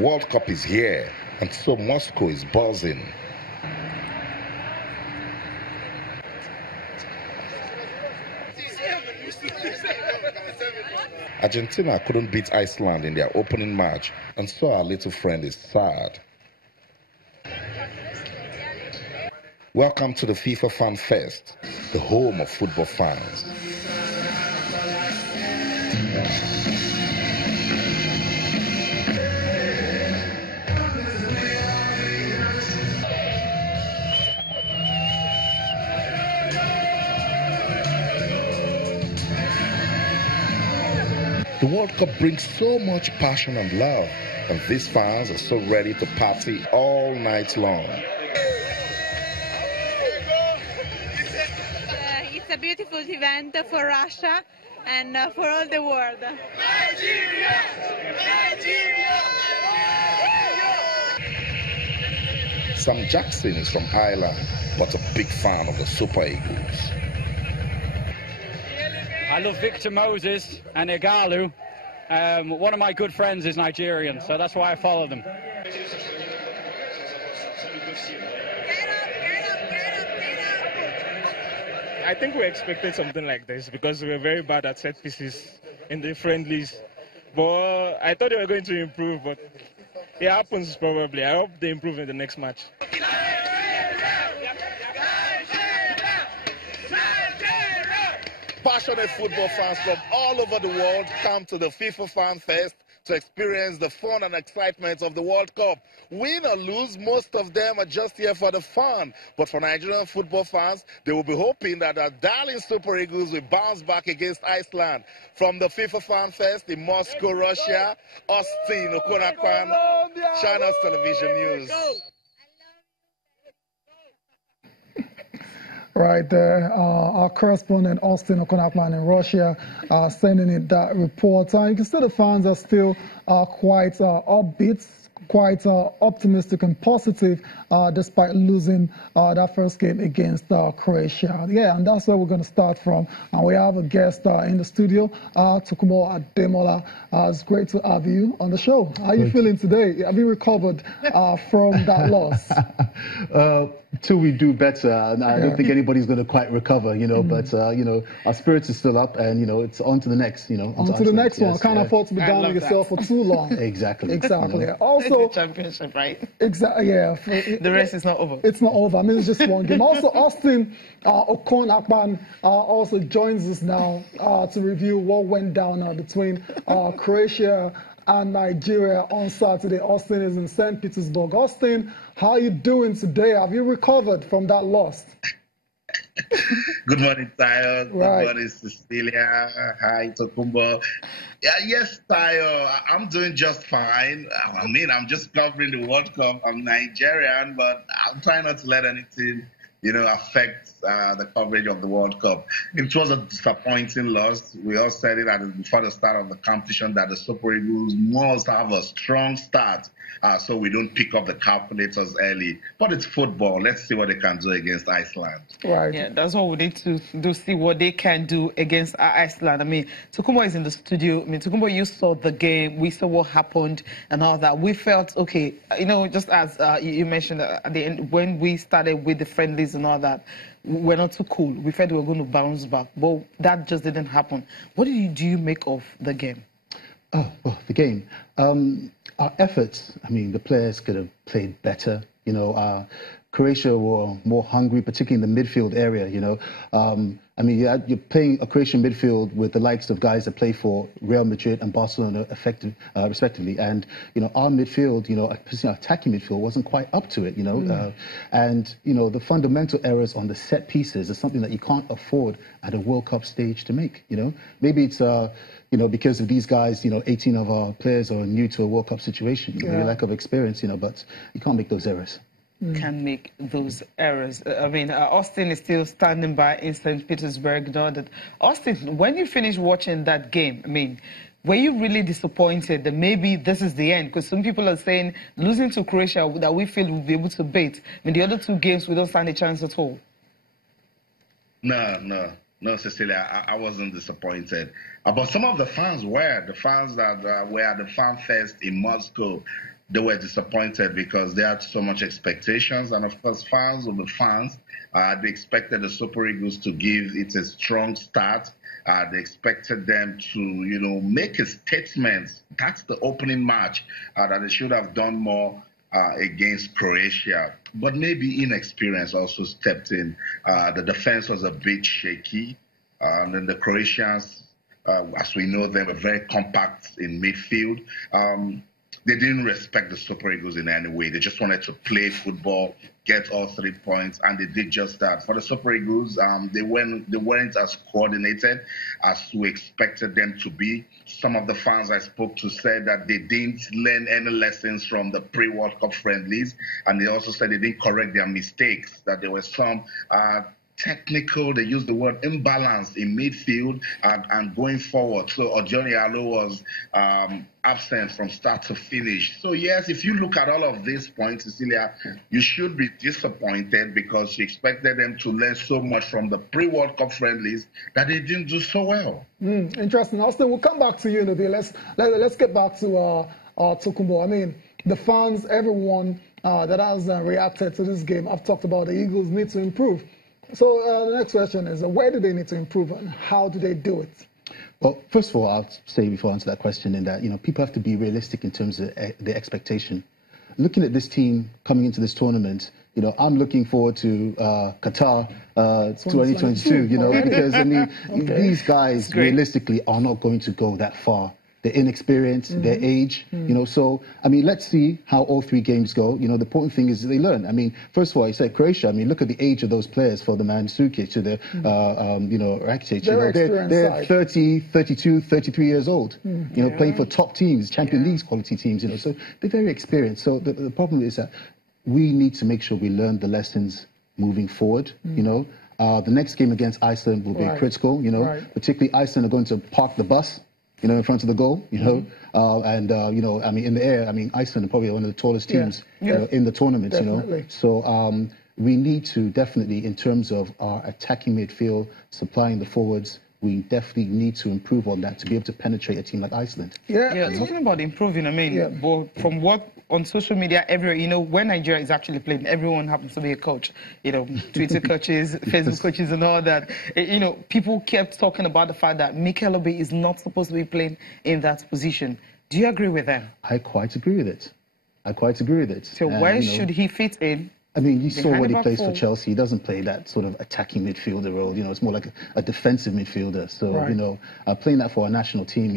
World Cup is here, and so Moscow is buzzing. Argentina couldn't beat Iceland in their opening match, and so our little friend is sad. Welcome to the FIFA Fan Fest, the home of football fans. The World Cup brings so much passion and love, and these fans are so ready to party all night long. It's a beautiful event for Russia and for all the world. Nigeria! Nigeria! Sam Jackson is from Ireland, but a big fan of the Super Eagles. I love Victor Moses and Igalu. One of my good friends is Nigerian, so that's why I follow them. I think we expected something like this because we were very bad at set pieces in the friendlies. But I thought they were going to improve, but it happens probably. I hope they improve in the next match. Passionate football fans from all over the world come to the FIFA Fan Fest to experience the fun and excitement of the World Cup. Win or lose, most of them are just here for the fun. But for Nigerian football fans, they will be hoping that our darling Super Eagles will bounce back against Iceland. From the FIFA Fan Fest in Moscow, Russia, Austin Okonakpan, China's Television News. Right there, our correspondent Austin Okonakpan in Russia sending in that report. You can see the fans are still quite upbeat, quite optimistic and positive despite losing that first game against Croatia. Yeah, and that's where we're going to start from. We have a guest in the studio, Tokunbo Ademola. It's great to have you on the show. How are you feeling today? Have you recovered from that loss? Till we do better, and I don't think anybody's going to quite recover, but, our spirits is still up, and, it's on to the next, On to the next one. Yes, can't afford to be down on yourself for too long. Exactly. Also, championship, right? Exactly, yeah. The rest is not over. It's not over. I mean, it's just one game. Also, Austin Okonakpan also joins us now to review what went down between Croatia and Nigeria on Saturday. Austin is in St. Petersburg. Austin, how are you doing today? Have you recovered from that loss? Good morning, Tayo. Right. Good morning, Cecilia. Hi, Tokunbo. Yeah, yes, Tayo. I'm doing just fine. I mean, I'm just covering the World Cup. I'm Nigerian, but I'm trying not to let anything, affect the coverage of the World Cup. It was a disappointing loss. We all said it before the start of the competition that the Super Eagles must have a strong start so we don't pick up the calculators early. But it's football. Let's see what they can do against Iceland. Right. Yeah, that's what we need to do, see what they can do against Iceland. I mean, Tokunbo is in the studio. I mean, Tokunbo, you saw the game. We saw what happened and all that. We felt, okay, just as you mentioned at the end, when we started with the friendlies and all that, we're not too cool. We felt we were going to bounce back, but that just didn't happen. What do you make of the game? Oh, the game. Our efforts, I mean, the players could have played better. Croatia were more hungry, particularly in the midfield area, I mean, you're playing a Croatian midfield with the likes of guys that play for Real Madrid and Barcelona respectively. And, our midfield, attacking midfield wasn't quite up to it, and, the fundamental errors on the set pieces is something that you can't afford at a World Cup stage to make, Maybe it's, because of these guys, 18 of our players are new to a World Cup situation, maybe lack of experience, but you can't make those errors. Can make those errors. I mean, Austin is still standing by in St. Petersburg. Austin, when you finished watching that game, I mean, were you really disappointed that maybe this is the end? Because some people are saying losing to Croatia that we feel we'll be able to beat. I mean, the other two games, we don't stand a chance at all. No, Cecilia, I wasn't disappointed. But some of the fans were. The fans that were at the Fan Fest in Moscow, they were disappointed because they had so much expectations, and of course, fans will be fans. They expected the Super Eagles to give it a strong start. They expected them to, make a statement. That's the opening match, that they should have done more against Croatia. But maybe inexperience also stepped in. The defense was a bit shaky. And then the Croatians, as we know them, are very compact in midfield. They didn't respect the Super Eagles in any way. They just wanted to play football, get all 3 points, and they did just that. For the Super Eagles, they weren't as coordinated as we expected them to be. Some of the fans I spoke to said that they didn't learn any lessons from the pre-World Cup friendlies, and they also said they didn't correct their mistakes, that there were some technical, they used the word imbalance in midfield and going forward. So Ojoni Alo was absent from start to finish. So yes, if you look at all of these points, Cecilia, you should be disappointed because you expected them to learn so much from the pre-World Cup friendlies that they didn't do so well. Interesting. Austin, we'll come back to you in a bit. Let's get back to Tokumbo. I mean, the fans, everyone that has reacted to this game, I've talked about the Eagles need to improve. So the next question is, where do they need to improve and how do they do it? Well, first of all, I'll say before I answer that question in that, people have to be realistic in terms of the expectation. Looking at this team coming into this tournament, I'm looking forward to Qatar 2022, because, I mean, these guys realistically are not going to go that far. Their inexperience, their age, so, I mean, let's see how all 3 games go. The important thing is they learn. I mean, first of all, I said Croatia, I mean, look at the age of those players for the Mandzukic to the, Rakitic. They're 30, 32, 33 years old, playing for top teams, Champions League quality teams, so they're very experienced. So the problem is that we need to make sure we learn the lessons moving forward, The next game against Iceland will be critical, particularly Iceland are going to park the bus, in front of the goal, I mean, in the air, I mean, Iceland are probably one of the tallest teams in the tournament, So we need to definitely, in terms of our attacking midfield, supplying the forwards, we definitely need to improve on that to be able to penetrate a team like Iceland. Talking about improving, I mean, but from what on social media everywhere, when Nigeria is actually playing, everyone happens to be a coach, Twitter coaches, Facebook coaches and all that. People kept talking about the fact that Mikel Obi is not supposed to be playing in that position. Do you agree with them? I quite agree with it. So where should he fit in? I mean, you saw what he plays for Chelsea. He doesn't play that sort of attacking midfielder role. It's more like a defensive midfielder. So, playing that for a national team,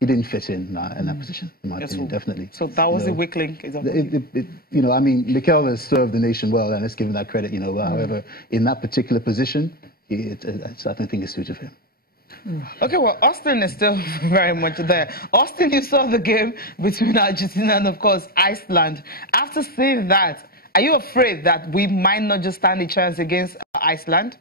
he didn't fit in that position, in my opinion, definitely. So that was the weak link? I mean, Mikel has served the nation well, and let's give him that credit, However, in that particular position, I don't think it's suited for him. Okay, well, Austin is still very much there. Austin, you saw the game between Argentina and, of course, Iceland. After seeing that, are you afraid that we might not just stand a chance against Iceland?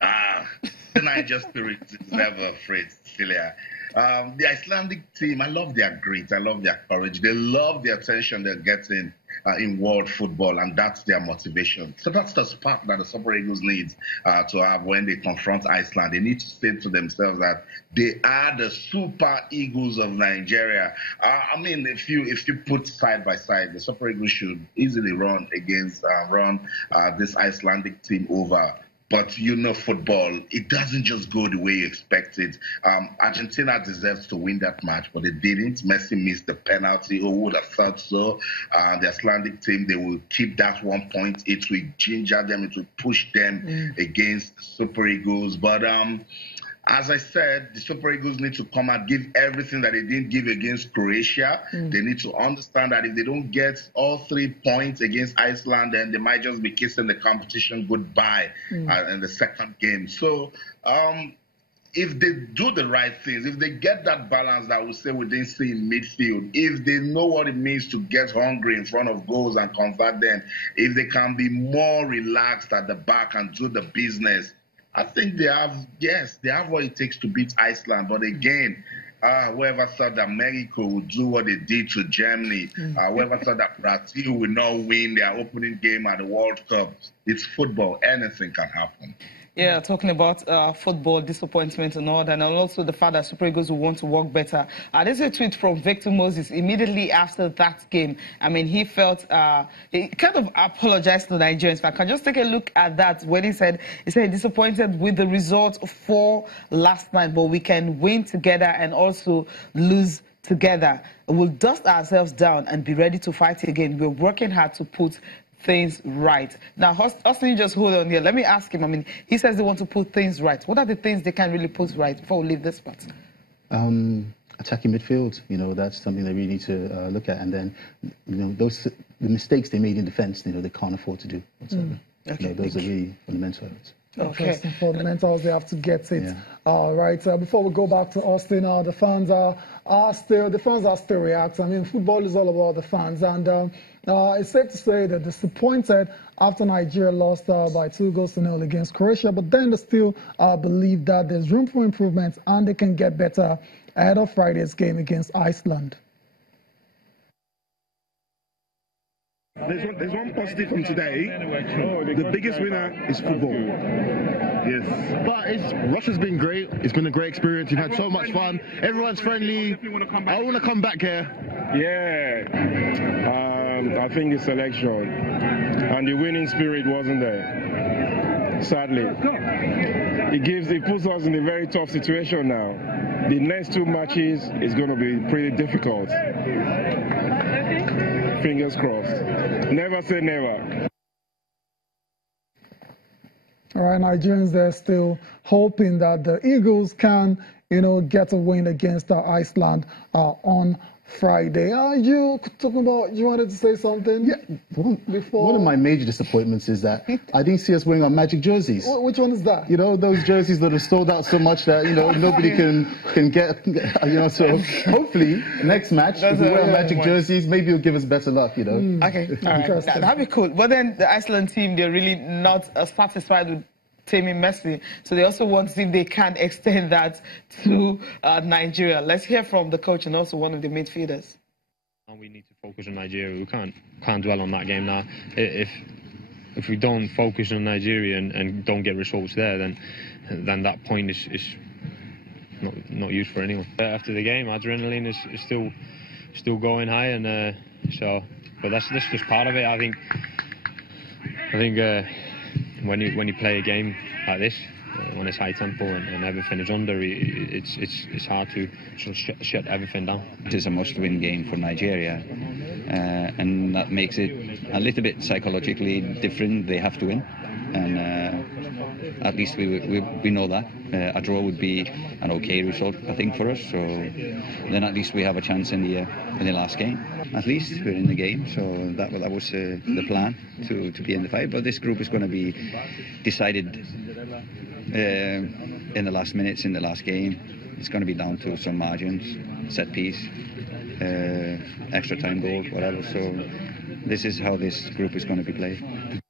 The Niger spirit is never afraid, Celia. The Icelandic team, I love their grit, I love their courage. They love the attention they're getting in world football, and that's their motivation. So that's the spark that the Super Eagles need to have when they confront Iceland. They need to say to themselves that they are the Super Eagles of Nigeria. I mean, if you put side by side, the Super Eagles should easily run this Icelandic team over. But football, it doesn't just go the way you expect it. Argentina deserves to win that match, but they didn't. Messi missed the penalty. Who would have thought so? The Icelandic team, they will keep that 1 point. It will ginger them. It will push them against Super Eagles. But as I said, the Super Eagles need to come and give everything that they didn't give against Croatia. They need to understand that if they don't get all 3 points against Iceland, then they might just be kissing the competition goodbye in the second game. So if they do the right things, if they get that balance that we say we didn't see in midfield, if they know what it means to get hungry in front of goals and convert them, if they can be more relaxed at the back and do the business, I think they have what it takes to beat Iceland. But again, whoever thought that Mexico would do what they did to Germany, whoever thought that Brazil would not win their opening game at the World Cup, it's football. Anything can happen. Yeah, talking about football disappointment and all that, and also the fact that Super Eagles will want to work better. There's a tweet from Victor Moses immediately after that game. I mean, he felt, he kind of apologized to the Nigerians. If I can just take a look at that, when he said disappointed with the result for last night, but we can win together and also lose together. We'll dust ourselves down and be ready to fight again. We're working hard to put things right. Now, Austin, you just hold on here. Let me ask him. I mean, he says they want to put things right. What are the things they can really put right before we leave this part? Attacking midfield, you know, that's something they really need to look at. And then, you know, the mistakes they made in defence, you know, they can't afford to do. So, Okay, you know, those are really fundamental. Okay. First and fundamentals, they have to get it right. Before we go back to Austin, the fans are still reacting. I mean, football is all about the fans, and it's safe to say that disappointed after Nigeria lost by 2-0 against Croatia, but then they still believe that there's room for improvement and they can get better ahead of Friday's game against Iceland. There's one positive from today. The biggest winner is football. Yes. But Russia's been great. It's been a great experience. You've had so much fun. Everyone's friendly. I want to come back here. Yeah. I think the selection and the winning spirit wasn't there. Sadly. It puts us in a very tough situation now. The next two matches is going to be pretty difficult. Fingers crossed. Never say never. All right, Nigerians, they're still hoping that the Eagles can, you know, get a win against Iceland on Friday. You wanted to say something? Yeah. Before? One of my major disappointments is that I didn't see us wearing our Magic jerseys. Which one is that? You know, those jerseys that have sold out so much that, you know, nobody can get, you know, so hopefully next match, if we wear our Magic jerseys, maybe it'll give us better luck, you know. Okay, all right. That'd be cool. But then the Iceland team, they're really not satisfied with Tammy Messi, so they also want to see if they can extend that to Nigeria. Let's hear from the coach and also one of the midfielders. We need to focus on Nigeria. We can't dwell on that game now. If we don't focus on Nigeria and don't get results there, then that point is not used for anyone. After the game, adrenaline is still going high, and but that's just part of it. I think when you play a game like this, when it's high tempo and everything is under, it's hard to sort of shut everything down. It is a must-win game for Nigeria, and that makes it a little bit psychologically different. They have to win, and at least we know that. A draw would be an okay result, I think, for us. So then at least we have a chance in the last game. At least we're in the game, so that was the plan, to be in the fight. But this group is going to be decided in the last minutes, in the last game. It's going to be down to some margins, set piece, extra time goal, whatever. So this is how this group is going to be played.